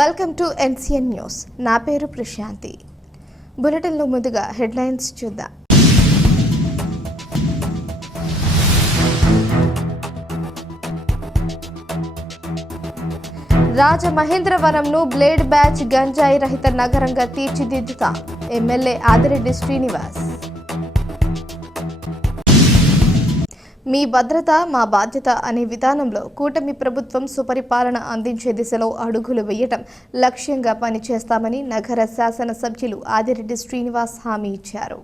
Welcome to NCN news. నా పేరు ప్రశాంతి. బులెటిన్లో ముందుగా హెడ్లైన్స్ చూద్దాం. రాజమహేంద్రవరంను బ్లేడ్ బ్యాచ్ గంజాయి రహిత నగరంగా తీర్చిదిద్దుతాం. ఎమ్మెల్యే ఆదిరెడ్డి శ్రీనివాస్. మీ భద్రత మా బాధ్యత అనే విధానంలో కూటమి ప్రభుత్వం సుపరిపాలన అందించే దిశలో అడుగులు వేయటం లక్ష్యంగా పనిచేస్తామని నగర శాసనసభ్యులు ఆదిరెడ్డి శ్రీనివాస్ హామీ ఇచ్చారు.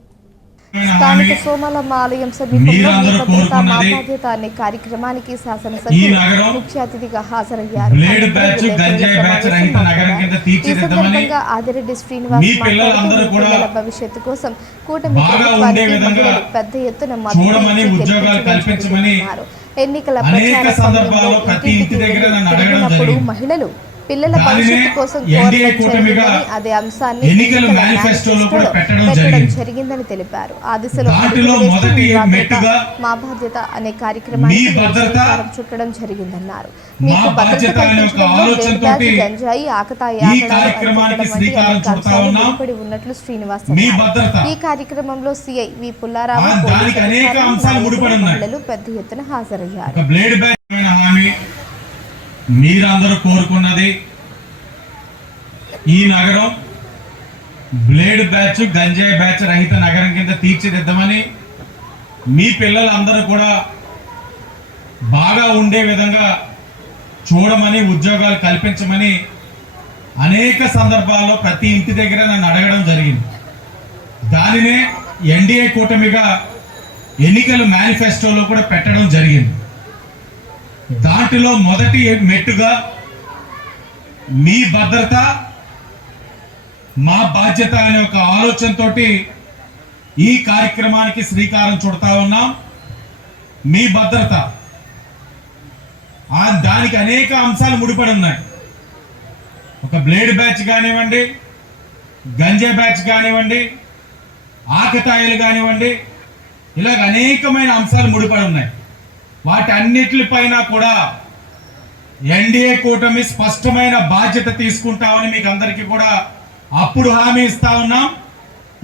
స్థానిక సోమలమ్మ ఆలయం సమీపంలో మీ భద్రత మా బాధ్యత అనే కార్యక్రమానికి శాసనసభ్యులు ముఖ్య అతిథిగా హాజరయ్యారు. ఈ సందర్భంగా ఆదిరెడ్డి శ్రీనివాస్ మాట్లాడుతూ పిల్లల భవిష్యత్తు కోసం కూటమి ప్రభుత్వానికి మహిళలు పెద్ద ఎత్తున మద్దతు. ఎన్నికల ప్రచార సమయంలో ఇంటింటికి మహిళలు పిల్లల భవిష్యత్తు కోసం కోరడం అదే అంశాన్ని పెట్టడం జరిగిందని తెలిపారు. ఆ దిశలో మా బాధ్యత అనే కార్యక్రమానికి చుట్టడం జరిగిందన్నారు. మీకు భద్రత కల్పించడంలో గంజాయి ఆకతాయి ముడిపడి ఉన్నట్లు శ్రీనివాస్ అన్నారు. ఈ కార్యక్రమంలో సిఐ వి పుల్లారావు మహిళలు పెద్ద ఎత్తున హాజరయ్యారు. మీరందరూ కోరుకున్నది ఈ నగరం బ్లేడ్ బ్యాచ్ గంజాయి బ్యాచ్ రహిత నగరం కింద తీర్చిదిద్దామని, మీ పిల్లలందరూ కూడా బాగా ఉండే విధంగా చూడమని, ఉద్యోగాలు కల్పించమని అనేక సందర్భాల్లో ప్రతి ఇంటి దగ్గర నన్ను అడగడం జరిగింది. దానినే ఎన్డీఏ కూటమిగా ఎన్నికల మేనిఫెస్టోలో కూడా పెట్టడం జరిగింది. దాంట్లో మొదటి మెట్టుగా మీ భద్రత మా బాధ్యత అనే ఒక ఆలోచనతో ఈ కార్యక్రమానికి శ్రీకారం చుడతా ఉన్నాం. మీ భద్రత దానికి అనేక అంశాలు ముడిపడి ఉన్నాయి. ఒక బ్లేడ్ బ్యాచ్ కానివ్వండి, గంజా బ్యాచ్ కానివ్వండి, ఆకతాయిలు కానివ్వండి, ఇలాగ అనేకమైన అంశాలు ముడిపడి ఉన్నాయి. వాటన్నిటిపైన కూడా ఎన్డీఏ కూటమి స్పష్టమైన బాధ్యత తీసుకుంటామని మీకు అందరికీ కూడా అప్పుడు హామీ ఇస్తా ఉన్నాం.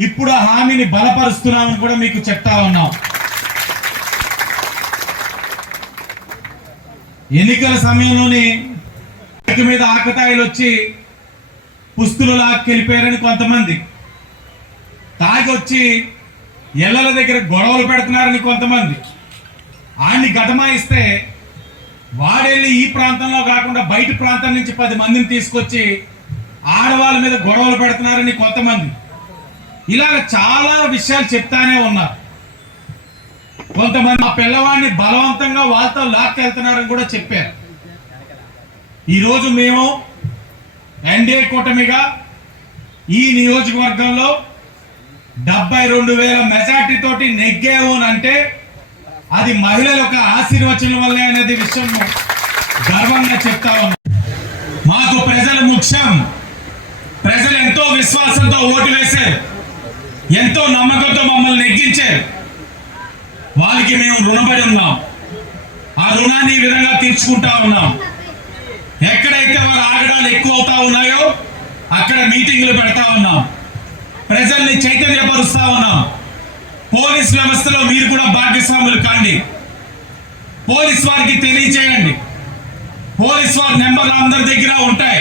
ఇప్పుడు ఆ హామీని బలపరుస్తున్నామని కూడా మీకు చెప్తా ఉన్నాం. ఎన్నికల సమయంలోని మీద ఆకతాయిలు వచ్చి పుస్తులు లాక్కెళ్ళిపోయారని కొంతమంది, తాగొచ్చి ఇళ్ల దగ్గర గొడవలు పెడుతున్నారని కొంతమంది, ఆయన్ని గతమాయిస్తే వాడెళ్ళి ఈ ప్రాంతంలో కాకుండా బయట ప్రాంతం నుంచి 10 మందిని తీసుకొచ్చి ఆడవాళ్ళ మీద గొడవలు పెడుతున్నారని కొంతమంది, ఇలాగ చాలా విషయాలు చెప్తానే ఉన్నారు. కొంతమంది ఆ పిల్లవాడిని బలవంతంగా వాళ్ళతో లాక్కెళ్తున్నారని కూడా చెప్పారు. ఈరోజు మేము ఎన్డీఏ కూటమిగా ఈ నియోజకవర్గంలో 72,000 మెజార్టీ తోటి నెగ్గాము అంటే అది మహిళల యొక్క ఆశీర్వచనం వల్లే అనేది విషయం గర్వంగా చెప్తా ఉన్నాం. మాకు ప్రజలు ముఖ్యం. ప్రజలు ఎంతో విశ్వాసంతో ఓటు వేశారు, ఎంతో నమ్మకంతో మమ్మల్ని నెగ్గించారు. వాళ్ళకి మేము రుణపడి ఉన్నాం. ఆ రుణాన్ని ఈ విధంగా తీర్చుకుంటా ఉన్నాం. ఎక్కడైతే వారు ఆగడాలు ఎక్కువ అవుతా ఉన్నాయో అక్కడ మీటింగ్లు పెడతా ఉన్నాం. ప్రజల్ని చైతన్యపరుస్తా ఉన్నాం. పోలీస్ వ్యవస్థలో మీరు కూడా భాగస్వాములు కాండి. పోలీస్ వారికి తెలియచేయండి. పోలీస్ వారి నెంబర్లు అందరి దగ్గర ఉంటాయి,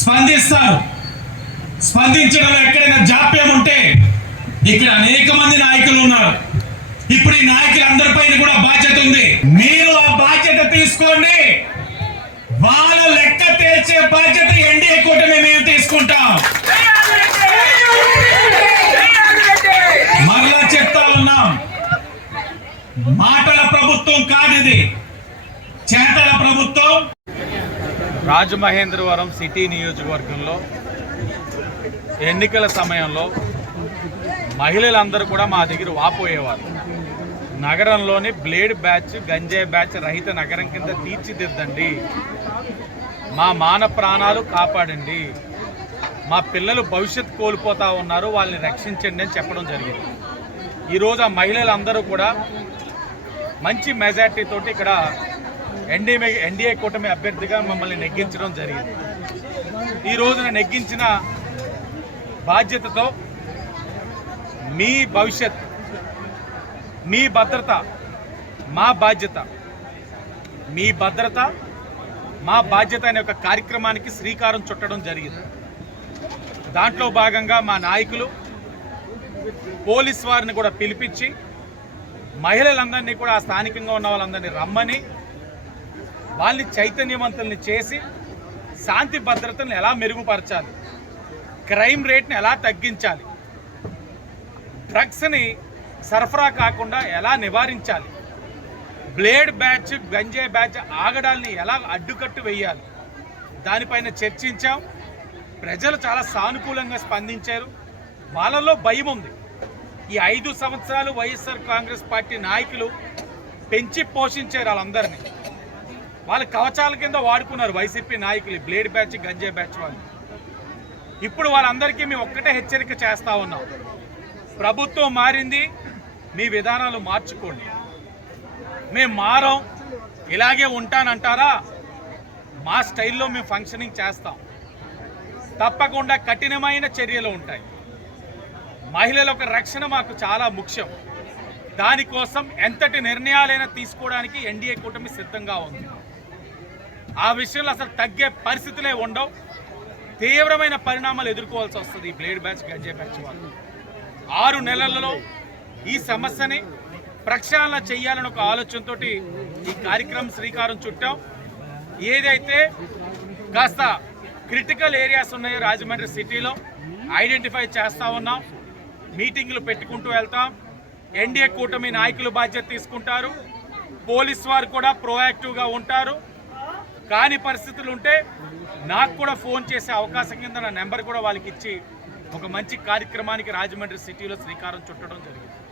స్పందిస్తారు. స్పందించడంలో ఎక్కడైనా జాప్యం ఉంటే ఇక్కడ అనేక మంది నాయకులు ఉన్నారు. ఇప్పుడు ఈ నాయకులందరిపైన కూడా బాధ్యత ఉంది. మీరు ఆ బాధ్యత తీసుకోండి. వాళ్ళ లెక్క తేల్చే బాధ్యత ఎన్డీఏ కూటమి మేము తీసుకుంటాం. మరలా చెప్తా ఉన్నాం, మాటల ప్రభుత్వం కాదిది, చేతల ప్రభుత్వం. రాజమహేంద్రవరం సిటీ నియోజకవర్గంలో ఎన్నికల సమయంలో మహిళలందరూ కూడా మా దగ్గర వాపోయేవారు. నగరంలోని బ్లేడ్ బ్యాచ్ గంజాయి బ్యాచ్ రహిత నగరం కింద తీర్చిదిద్దండి, మా మాన ప్రాణాలు కాపాడండి, మా పిల్లలు భవిష్యత్తు కోల్పోతా ఉన్నారు, వాళ్ళని రక్షించండి అని చెప్పడం జరిగింది. ఈరోజు ఆ మహిళలందరూ కూడా మంచి మెజార్టీ తోటి ఇక్కడ ఎన్డీఏ కూటమి అభ్యర్థిగా మమ్మల్ని నెగ్గించడం జరిగింది. ఈ రోజున నెగ్గించిన బాధ్యతతో మీ భవిష్యత్, మీ భద్రత మా బాధ్యత, మీ భద్రత మా బాధ్యత అనే ఒక కార్యక్రమానికి శ్రీకారం చుట్టడం జరిగింది. దాంట్లో భాగంగా మా నాయకులు పోలీస్ వారిని కూడా పిలిపించి మహిళలందరినీ కూడా ఆ స్థానికంగా ఉన్న వాళ్ళందరినీ రమ్మని వాళ్ళని చైతన్యవంతుల్ని చేసి శాంతి భద్రతను ఎలా మెరుగుపరచాలి, క్రైమ్ రేట్ని ఎలా తగ్గించాలి, డ్రగ్స్ని సరఫరా కాకుండా ఎలా నివారించాలి, బ్లేడ్ బ్యాచ్ గంజాయి బ్యాచ్ ఆగడాల్ని ఎలా అడ్డుకట్టు వేయాలి, దానిపైన చర్చించాం. ప్రజలు చాలా సానుకూలంగా స్పందించారు. వాళ్ళలో భయం ఉంది. ఈ 5 సంవత్సరాలు వైఎస్ఆర్ కాంగ్రెస్ పార్టీ నాయకులు పెంచి పోషించారు వాళ్ళందరినీ. వాళ్ళ కవచాల కింద వాడుకున్నారు వైసీపీ నాయకులు, బ్లేడ్ బ్యాచ్ గంజాయి బ్యాచ్ వాళ్ళు. ఇప్పుడు వాళ్ళందరికీ మేము ఒక్కటే హెచ్చరిక చేస్తూ ఉన్నాం, ప్రభుత్వం మారింది, మీ విధానాలు మార్చుకోండి. మేము మారం, ఇలాగే ఉంటానంటారా, మా స్టైల్లో మేము ఫంక్షనింగ్ చేస్తాం. తప్పకుండా కఠినమైన చర్యలు ఉంటాయి. మహిళల యొక్క రక్షణ మాకు చాలా ముఖ్యం. దానికోసం ఎంతటి నిర్ణయాలైనా తీసుకోవడానికి ఎన్డీఏ కూటమి సిద్ధంగా ఉంది. ఆ విషయంలో అసలు తగ్గే పరిస్థితులే ఉండవు. తీవ్రమైన పరిణామాలు ఎదుర్కోవాల్సి వస్తుంది ఈ బ్లేడ్ బ్యాచ్ గంజాయి బ్యాచ్ వాళ్ళు. 6 నెలలలో ఈ సమస్యని ప్రక్షాళన చేయాలని ఒక ఆలోచనతో ఈ కార్యక్రమం శ్రీకారం చుట్టాం. ఏదైతే కాస్త క్రిటికల్ ఏరియాస్ ఉన్నాయో రాజమండ్రి సిటీలో ఐడెంటిఫై చేస్తూ ఉన్నాం. మీటింగ్లు పెట్టుకుంటూ వెళ్తాం. ఎన్డీఏ కూటమి నాయకులు బాధ్యత తీసుకుంటారు. పోలీస్ వారు కూడా ప్రోయాక్టివ్గా ఉంటారు. కాని పరిస్థితులు ఉంటే నాకు కూడా ఫోన్ చేసే అవకాశం కింద నా నెంబర్ కూడా వాళ్ళకి ఇచ్చి ఒక మంచి కార్యక్రమానికి రాజమండ్రి సిటీలో శ్రీకారం చుట్టడం జరిగింది.